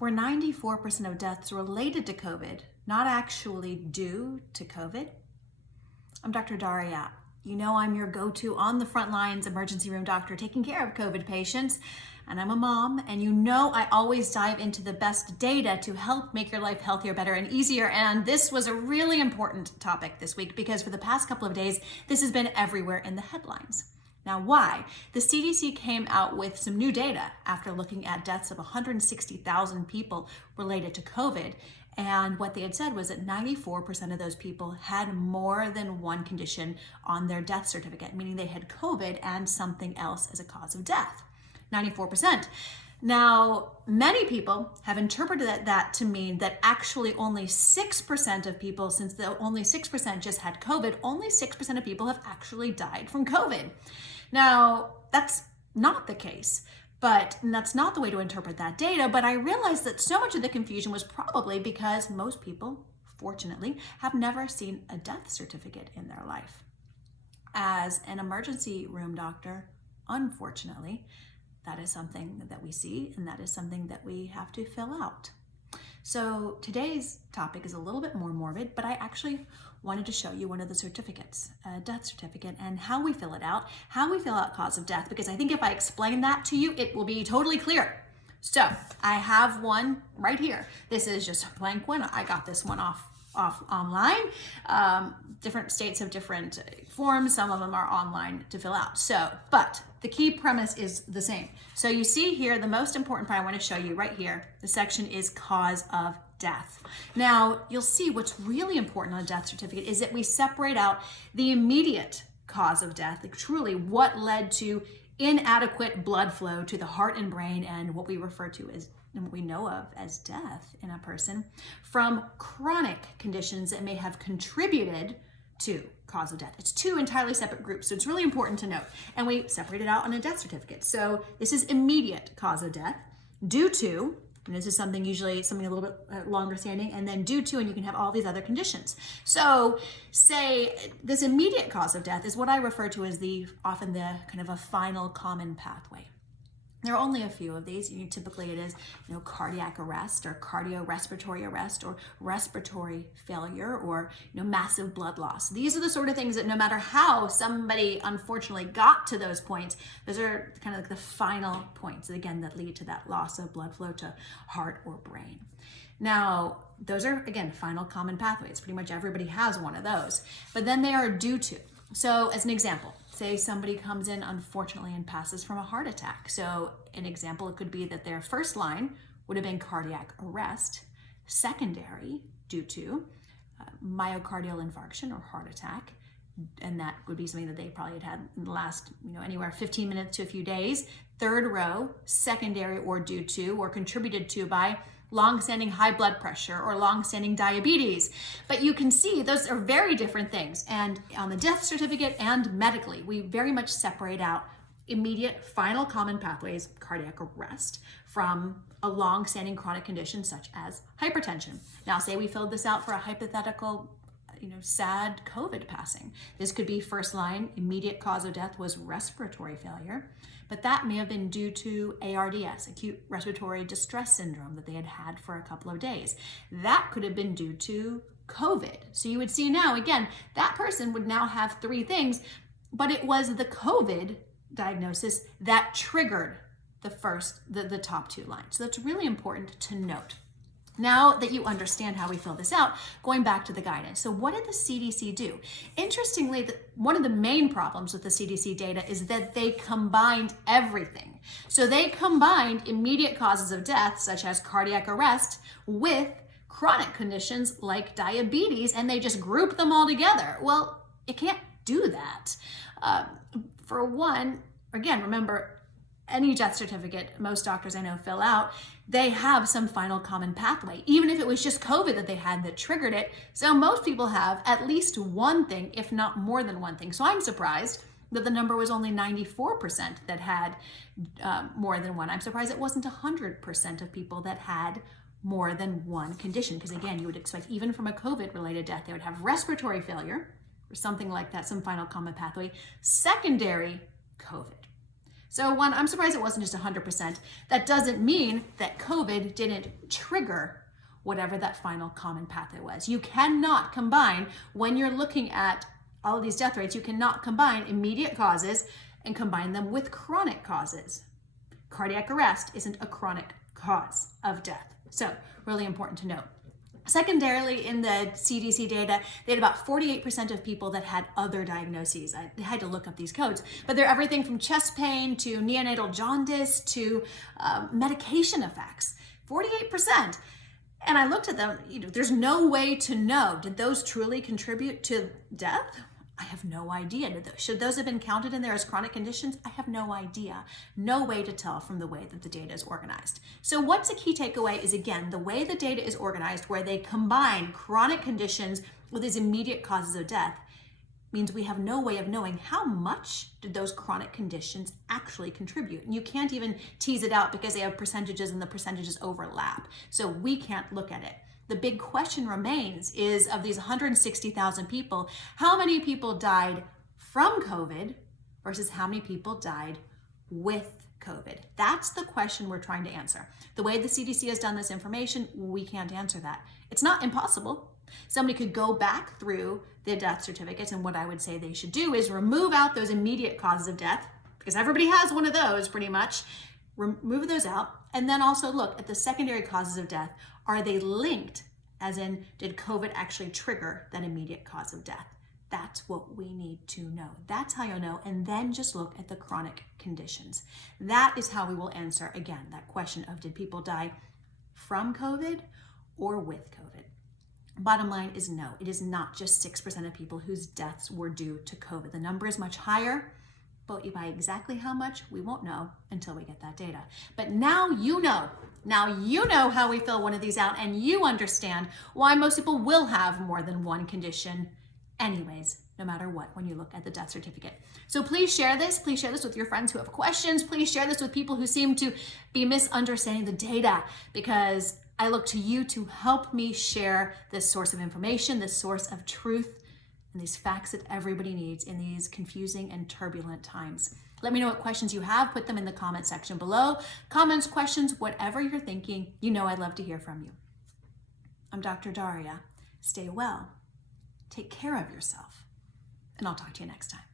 were 94% of deaths related to COVID, not actually due to COVID? I'm Dr. Daria. You know I'm your go-to on the front lines emergency room doctor taking care of COVID patients, and I'm a mom, and you know I always dive into the best data to help make your life healthier, better, and easier, and this was a really important topic this week because for the past couple of days, this has been everywhere in the headlines. Now, why? The CDC came out with some new data after looking at deaths of 160,000 people related to COVID. And what they had said was that 94% of those people had more than one condition on their death certificate, meaning they had COVID and something else as a cause of death. 94%. Now, many people have interpreted that to mean that actually only 6% of people, since only 6% just had COVID, only 6% of people have actually died from COVID. Now, that's not the case, but that's not the way to interpret that data. But I realized that so much of the confusion was probably because most people, fortunately, have never seen a death certificate in their life. As an emergency room doctor, unfortunately, that is something that we see, and that is something that we have to fill out. So today's topic is a little bit more morbid, but I actually wanted to show you one of the certificates, a death certificate, and how we fill it out, how we fill out cause of death, because I think if I explain that to you, it will be totally clear. So I have one right here. This is just a blank one. I got this one off online. Different states have different forms. Some of them are online to fill out. But the key premise is the same. So you see here, the most important part I want to show you right here, the section is cause of death. Now, you'll see what's really important on a death certificate is that we separate out the immediate cause of death, like truly what led to inadequate blood flow to the heart and brain and what we refer to as and what we know of as death in a person, from chronic conditions that may have contributed to cause of death. It's two entirely separate groups, so it's really important to note. And we separate it out on a death certificate. So this is immediate cause of death, due to, and this is something usually something a little bit longer standing, and then due to, and you can have all these other conditions. So say this immediate cause of death is what I refer to as often the kind of a final common pathway. There are only a few of these. Typically it is, cardiac arrest or cardiorespiratory arrest or respiratory failure or, massive blood loss. These are the sort of things that no matter how somebody unfortunately got to those points, those are kind of like the final points, again, that lead to that loss of blood flow to heart or brain. Now, those are, again, final common pathways. Pretty much everybody has one of those. But then they are due to. So as an example, say somebody comes in, unfortunately, and passes from a heart attack. So an example, it could be that their first line would have been cardiac arrest, secondary due to myocardial infarction or heart attack. And that would be something that they probably had in the last, anywhere 15 minutes to a few days. Third row, secondary or due to or contributed to by long-standing high blood pressure or long-standing diabetes. But you can see those are very different things. And on the death certificate and medically, we very much separate out immediate final common pathways, cardiac arrest, from a long-standing chronic condition such as hypertension. Now, say we filled this out for a hypothetical sad COVID passing. This could be first line, immediate cause of death was respiratory failure, but that may have been due to ARDS, acute respiratory distress syndrome, that they had had for a couple of days. That could have been due to COVID. So you would see now, again, that person would now have three things, but it was the COVID diagnosis that triggered the top two lines. So that's really important to note. Now that you understand how we fill this out, going back to the guidance. So what did the CDC do? Interestingly, one of the main problems with the CDC data is that they combined everything. So they combined immediate causes of death, such as cardiac arrest, with chronic conditions like diabetes, and they just grouped them all together. Well, it can't do that. For one, again, remember, any death certificate, most doctors I know fill out, they have some final common pathway, even if it was just COVID that they had that triggered it. So most people have at least one thing, if not more than one thing. So I'm surprised that the number was only 94% that had more than one. I'm surprised it wasn't 100% of people that had more than one condition. Because again, you would expect even from a COVID-related death, they would have respiratory failure or something like that, some final common pathway, secondary COVID. So one, I'm surprised it wasn't just 100%. That doesn't mean that COVID didn't trigger whatever that final common pathway was. You cannot combine, when you're looking at all of these death rates, you cannot combine immediate causes and combine them with chronic causes. Cardiac arrest isn't a chronic cause of death. So really important to note. Secondarily, in the CDC data, they had about 48% of people that had other diagnoses. I had to look up these codes, but they're everything from chest pain to neonatal jaundice to medication effects. 48%. And I looked at them, there's no way to know, did those truly contribute to death? I have no idea. Should those have been counted in there as chronic conditions? I have no idea. No way to tell from the way that the data is organized. So what's a key takeaway is, again, the way the data is organized, where they combine chronic conditions with these immediate causes of death, means we have no way of knowing how much did those chronic conditions actually contribute. And you can't even tease it out because they have percentages and the percentages overlap. So we can't look at it. The big question remains is, of these 160,000 people, how many people died from COVID versus how many people died with COVID? That's the question we're trying to answer. The way the CDC has done this information, we can't answer that. It's not impossible. Somebody could go back through the death certificates, and what I would say they should do is remove out those immediate causes of death, because everybody has one of those pretty much. Remove those out, and then also look at the secondary causes of death. Are they linked? As in, did COVID actually trigger that immediate cause of death? That's what we need to know. That's how you'll know. And then just look at the chronic conditions. That is how we will answer, again, that question of, did people die from COVID or with COVID? Bottom line is no, it is not just 6% of people whose deaths were due to COVID. The number is much higher, but by exactly how much, we won't know until we get that data. But now you know. Now you know how we fill one of these out, and you understand why most people will have more than one condition anyways, no matter what, when you look at the death certificate. So please share this. Please share this with your friends who have questions. Please share this with people who seem to be misunderstanding the data, because I look to you to help me share this source of information, this source of truth, and these facts that everybody needs in these confusing and turbulent times. Let me know what questions you have. Put them in the comment section below. Comments, questions, whatever you're thinking, I'd love to hear from you. I'm Dr. Daria. Stay well, take care of yourself, and I'll talk to you next time.